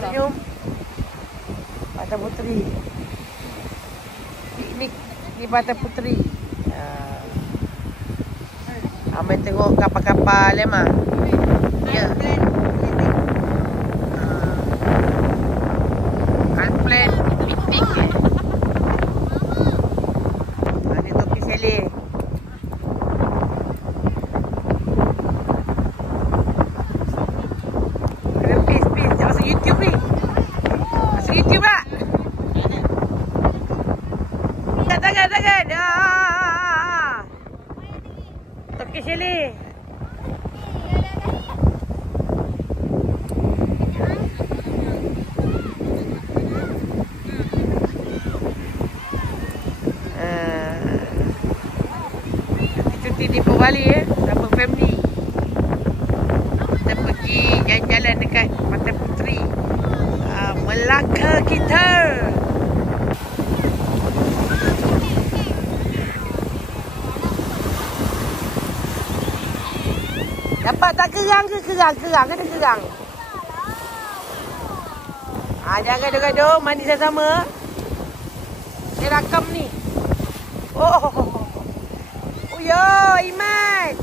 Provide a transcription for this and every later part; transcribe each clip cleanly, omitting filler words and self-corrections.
senyum. Pantai Puteri. Piknik di Pantai Puteri. Amai tengok kapal-kapal mah. Ya. Plan piknik Ini topi sele. Please. Masuk YouTube ni. Masuk YouTube tak? Tangan. Topi sele. Di Bali sama family. Kita pergi jalan-jalan dekat Pantai Puteri. Melaka kita. Dapat tak kerang ke? Kerang ada kerang. Jangan gaduh-gaduh, mandi sama-sama. Saya rakam ni. Yo, Iman.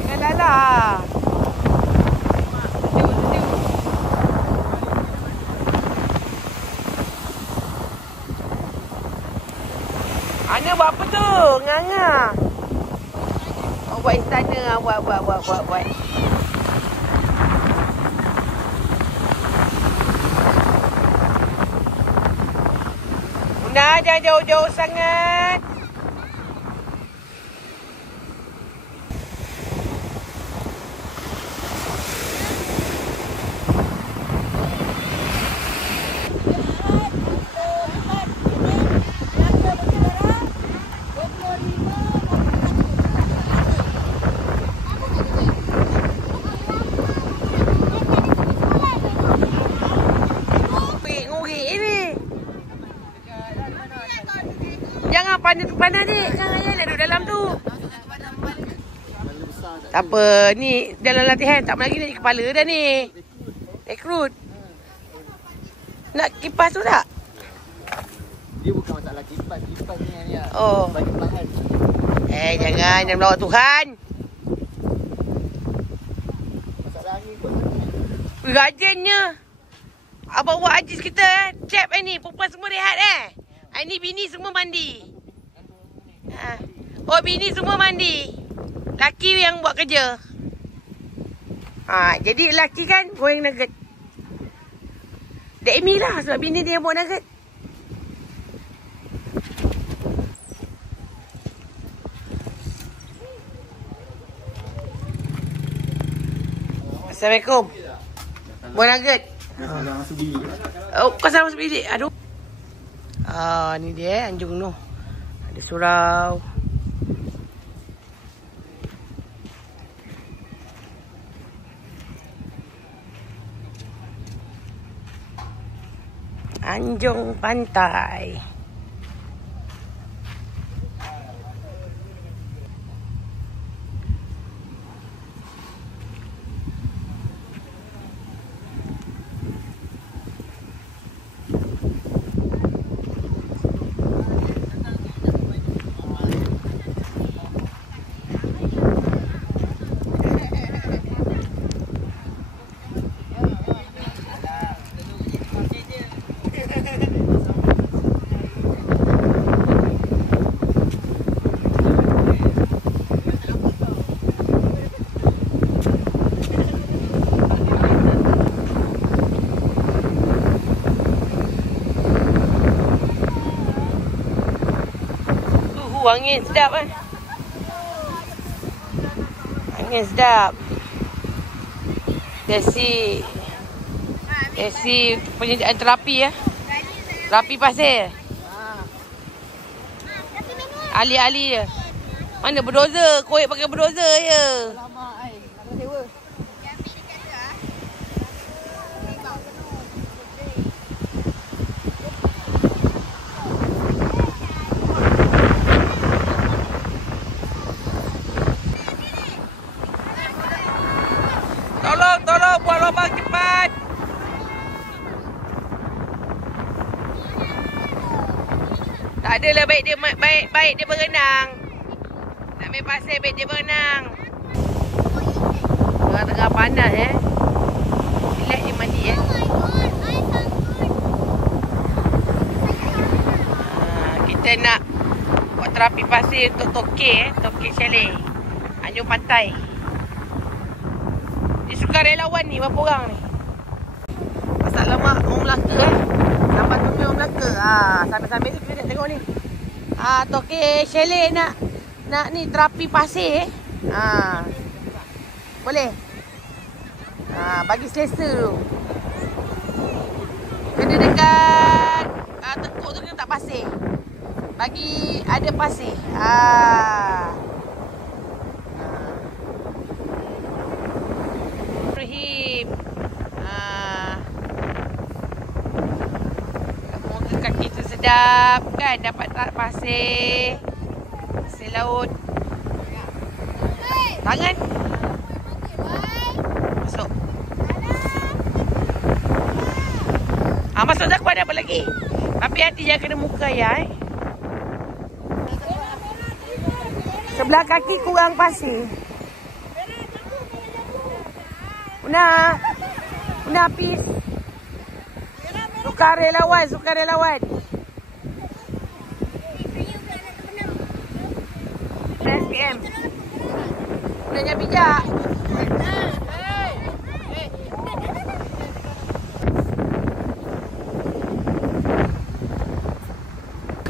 Dengan Lala. Ana buat apa tu? Nganga. Buat istana. Buat. Bunda, jangan jauh-jauh sangat. Jangan panas ni. Jangan duduk dalam tu. Tak apa. Ni dalam latihan. Tak lagi nak kepala dah ni. Rekrut. Nak kipas tu tak? Dia bukan masalah kipas. Kipas ni dia. Bagi bahan. Jangan melawat Tuhan. Masalah angin pun. Rajinnya. Abang buat ajis kita Trap ni. Perempuan semua rehat Ini bini semua mandi. Bini semua mandi. Laki yang buat kerja. Jadi laki kan goreng nugget. Dek Amy lah sebab bini dia yang buat nugget. Assalamualaikum. Buat nugget. Salah masuk bilik. Kau salah masuk bilik. Aduh. Ni dia Anjung Noh. Ada surau. Anjung Pantai. Angin sedap Angin sedap. Desi penyediaan terapi Terapi pasir. Ali-ali je. Mana berdoza? Koyak pakai berdoza je. Tolong buat lubang cepat. adalah baik dia berenang. Nak main pasir baik dia berenang. Tengah-tengah panas relax dia mandi Kita nak buat terapi pasir untuk Tokek chalet. Anjung pantai. Dia sukarelawan ni, berapa orang ni? Masalah mak orang Melaka Lambat tu orang Melaka. Sambil-sambil tu kita nak tengok ni. Tokek chalet nak ni terapi pasir. Boleh? Bagi selesa dulu. Kena dekat tekuk tu kena tak pasir. Bagi ada pasir. Rahim. Semoga kaki tu sedap kan, dapat pasir. Pasir laut. Tangan. Masuk. Masuk dah, kuat apa lagi? Tapi hati jangan kena muka Sebelah kaki kurang pasir. Una habis. Sukarelawan. SPM. Unanya bijak.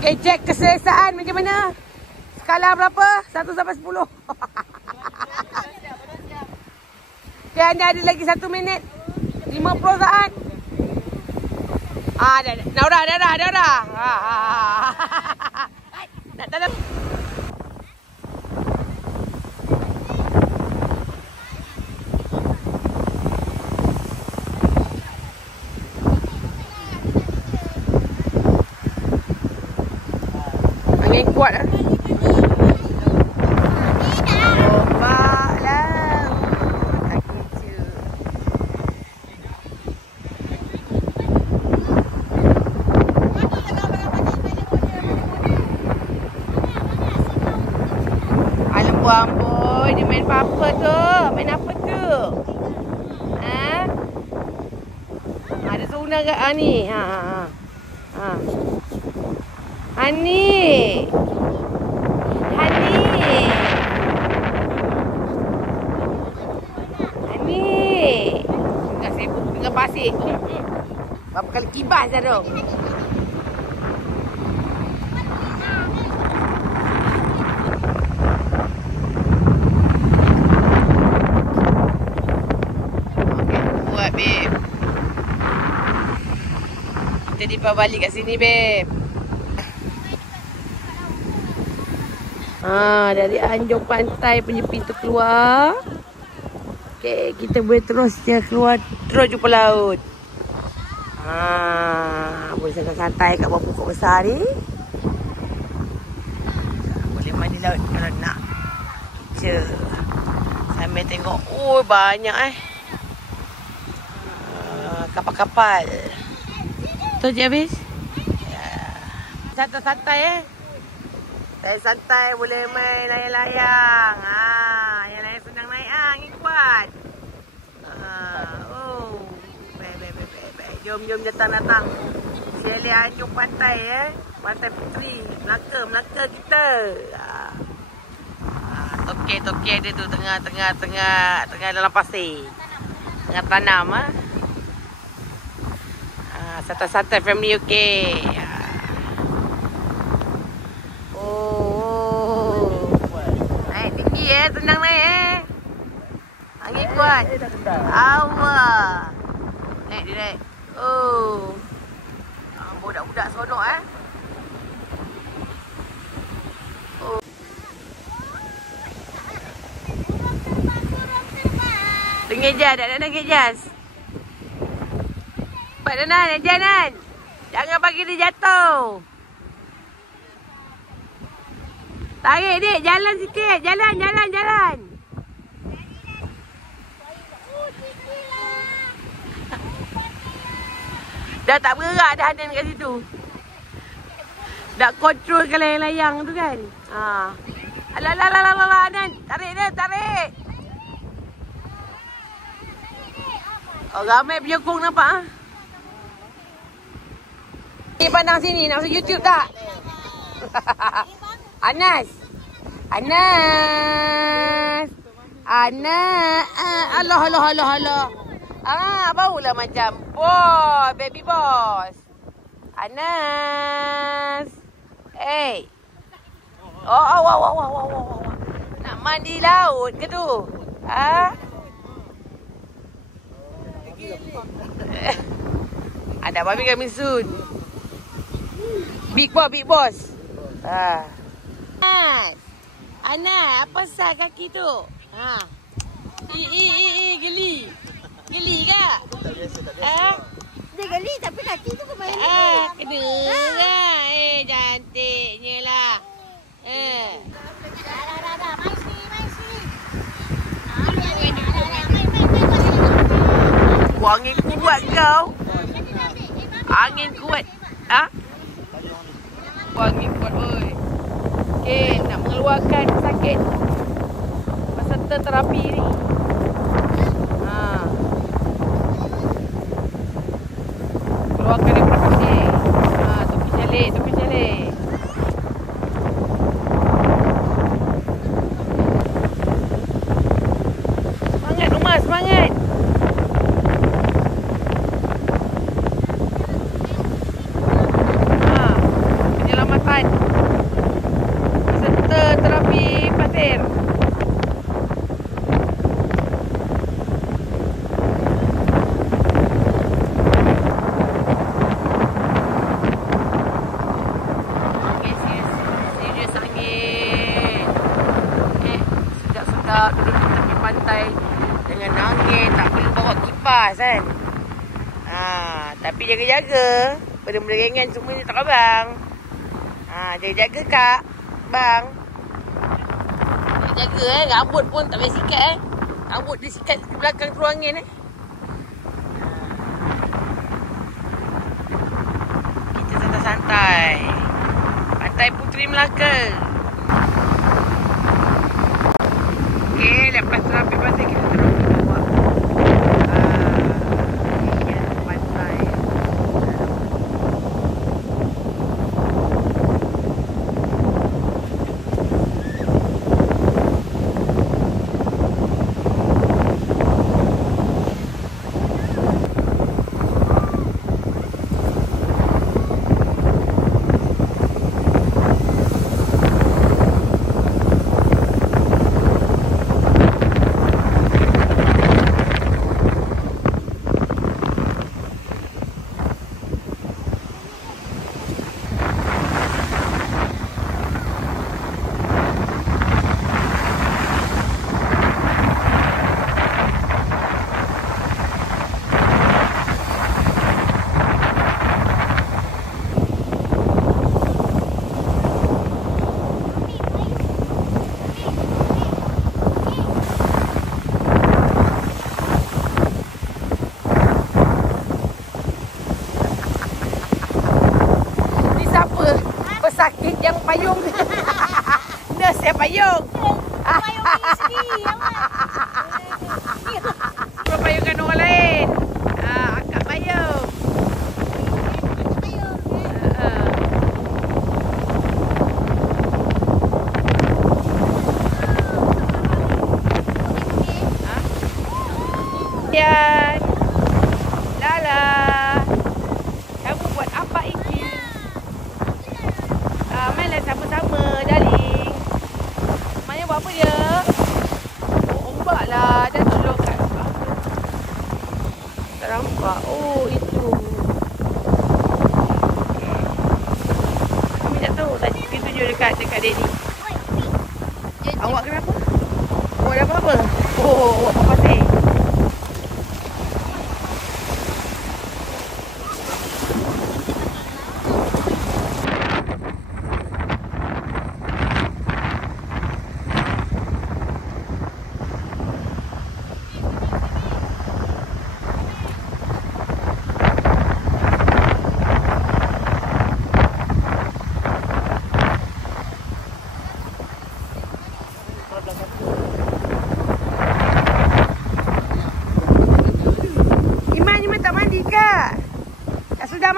Okay, cek keselesaan macam mana? Skala berapa? 1 sampai 10. Okay, anda ada lagi 1 minit 50 saat. Dah. Nak tanam. Angin kuat Amboi, dia main apa tu? Main apa tu? Ada sunang kat ni. Hani. Tengah sibuk dengan pasir. Berapa kali kibas dah tu? Kita dibawa balik kat sini, babe. Dari anjung pantai punya pintu keluar. Okay, kita boleh terus je keluar, terus jumpa laut. Boleh santai-santai kat bawah pokok besar ni. Boleh mandi laut kalau nak. Kita sambil tengok. Oh, banyak kapal-kapal. Tu je habis. Santai-santai santai boleh main layang-layang. Yang layang senang naik angin kuat. Jom datang. Chalet Anjung Pantai Pantai Puteri. Melaka kita. Tokek dia tu tengah dalam pasir. Tengah tanam santai-santai family okey. Naik tinggi senang naik angin kuat. Allah. Naik. Budak-budak seronok Dengit jas, tak nak dengit jas. Pak Danan, Janan. Jangan bagi dia jatuh. Tarik dik, jalan sikit. Jalan. Dah tak bergerak dah Hanan kat situ. Nak kontrolkan layang-layang tu kan. Alah, Nan. Tarik dia, tarik. Oh, ramai penyokong nampak. Ni pandang sini, nak masuk YouTube tak? Anas. Allah. Baulah macam boy, baby boss. Anas. Hey. Oh. Nak mandi laut ke tu? Ada babi kami soon. Big boss. Anas, apa sah kaki tu? Geli. Geli ke? Tak biasa. Dia geli tapi kaki tu kemain. Kena lah. Cantiknya lah. Dah. Mai sini. Angin kuat kau. Angin kuat. Angin kuat oi. Okey, nak mengeluarkan sakit peserta terapi ni. Keluarkan daripada pasir. Topi calik. Semangat Umar, semangat. Penyelamatan peserta terapi pasir. Serius angin. Sedap-sedap duduk di tepi pantai dengan angin, tak perlu bawa kipas kan. Tapi jaga-jaga. Benda-benda ringan semua ni tak abang. Jaga-jaga kak. Bang. Jaga rambut pun tak payah sikat Rambut dia sikat di belakang keluar angin Kita santai-santai. Pantai Puteri Melaka. Okey, lepas terapi pasir kita terus ke bawah. Pantai. Pesakit yang payung. Nurse yang payung. Payung ni sendiri. Payungkan orang lain. Akak payung. Yan. Lala. Kamu buat apa ini? Mainlah sama-sama, darling. Maya buat apa dia? Ombak lah. Dah tolong kat ombak. Tak nampak. Oh, itu. Kami tak tahu. Tadi kita tunjuk dekat Daddy. Awak kenapa? Oh, ada apa-apa? Oh, awak pasir.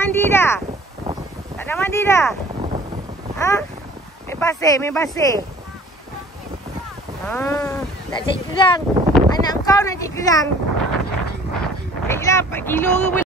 mandi dah? Tak nak mandi dah? Ha? Main pasir. Ha, nak cek kerang. Anak kau nak cek kerang. Ceklah 4 kilo ke boleh?